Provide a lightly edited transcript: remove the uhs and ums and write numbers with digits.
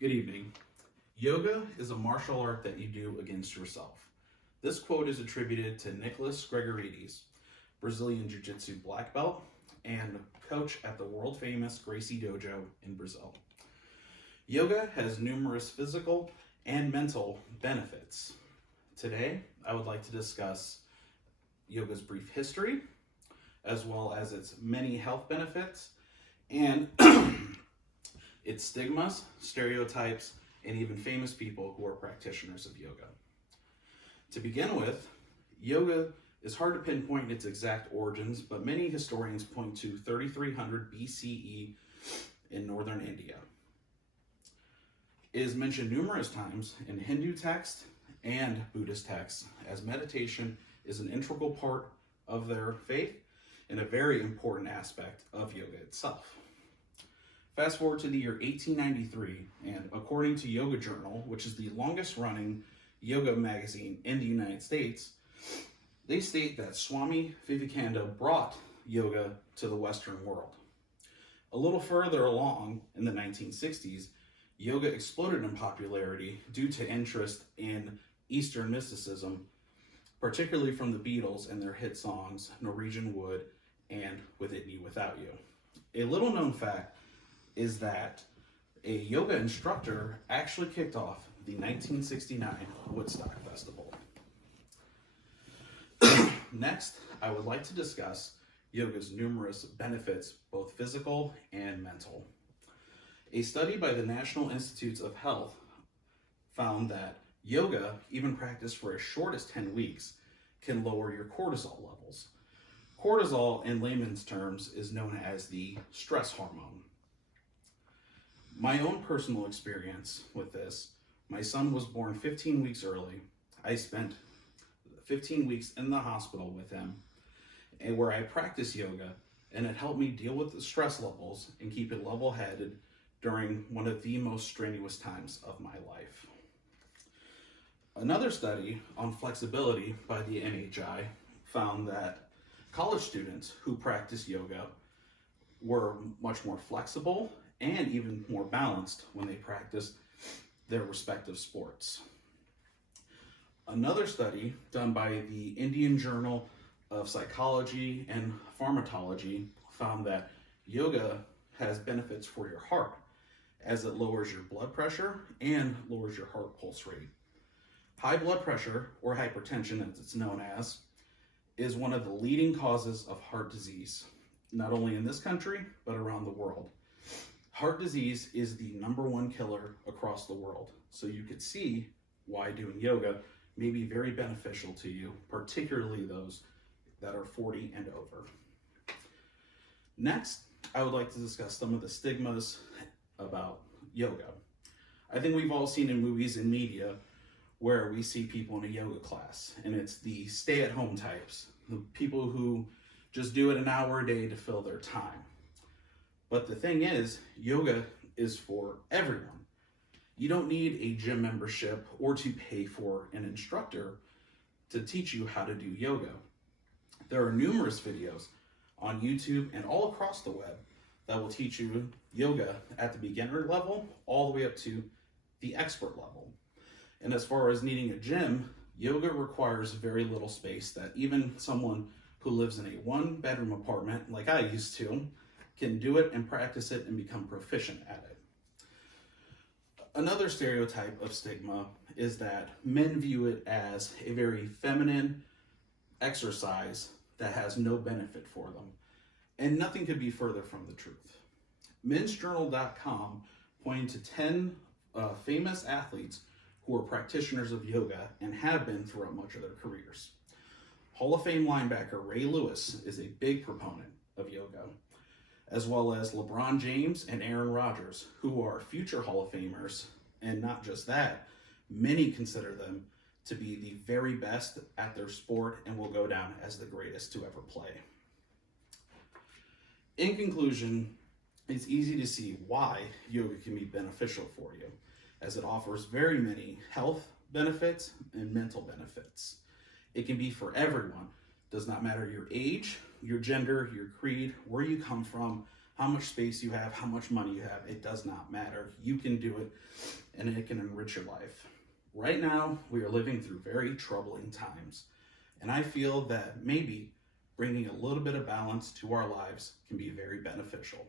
Good evening. Yoga is a martial art that you do against yourself. This quote is attributed to Nicholas Gregorides, Brazilian Jiu-Jitsu black belt and coach at the world-famous Gracie Dojo in Brazil. Yoga has numerous physical and mental benefits. Today, I would like to discuss yoga's brief history, as well as its many health benefits, and its stigmas, stereotypes, and even famous people who are practitioners of yoga. To begin with, yoga is hard to pinpoint its exact origins, but many historians point to 3300 BCE in northern India. It is mentioned numerous times in Hindu texts and Buddhist texts, as meditation is an integral part of their faith and a very important aspect of yoga itself. Fast forward to the year 1893, and according to Yoga Journal, which is the longest running yoga magazine in the United States, they state that Swami Vivekananda brought yoga to the Western world. A little further along in the 1960s, yoga exploded in popularity due to interest in Eastern mysticism, particularly from the Beatles and their hit songs Norwegian Wood and With Me Without You. A little known fact is that a yoga instructor actually kicked off the 1969 Woodstock Festival. Next, I would like to discuss yoga's numerous benefits, both physical and mental. A study by the National Institutes of Health found that yoga, even practiced for as short as 10 weeks, can lower your cortisol levels. Cortisol, in layman's terms, is known as the stress hormone. My own personal experience with this, my son was born 15 weeks early. I spent 15 weeks in the hospital with him, and where I practiced yoga, and it helped me deal with the stress levels and keep it level-headed during one of the most strenuous times of my life. Another study on flexibility by the NHI found that college students who practice yoga were much more flexible and even more balanced when they practiced their respective sports. Another study done by the Indian Journal of Psychology and Pharmacology found that yoga has benefits for your heart, as it lowers your blood pressure and lowers your heart pulse rate. High blood pressure, or hypertension as it's known as, is one of the leading causes of heart disease, not only in this country, but around the world. Heart disease is the #1 killer across the world, so you could see why doing yoga may be very beneficial to you, particularly those that are 40 and over. Next, I would like to discuss some of the stigmas about yoga. I think we've all seen in movies and media where we see people in a yoga class, and it's the stay-at-home types, the people who just do it an hour a day to fill their time. But the thing is, yoga is for everyone. You don't need a gym membership or to pay for an instructor to teach you how to do yoga. There are numerous videos on YouTube and all across the web that will teach you yoga at the beginner level all the way up to the expert level. And as far as needing a gym, yoga requires very little space that even someone who lives in a 1-bedroom apartment like I used to can do it and practice it and become proficient at it. Another stereotype of stigma is that men view it as a very feminine exercise that has no benefit for them. And nothing could be further from the truth. Mensjournal.com pointed to 10 famous athletes who are practitioners of yoga and have been throughout much of their careers. Hall of Fame linebacker Ray Lewis is a big proponent of yoga, as well as LeBron James and Aaron Rodgers, who are future Hall of Famers. And not just that, many consider them to be the very best at their sport and will go down as the greatest to ever play. In conclusion, it's easy to see why yoga can be beneficial for you, as it offers very many health benefits and mental benefits. It can be for everyone. Does not matter your age, your gender, your creed, where you come from, how much space you have, how much money you have. It does not matter. You can do it, and it can enrich your life. Right now, we are living through very troubling times, and I feel that maybe bringing a little bit of balance to our lives can be very beneficial.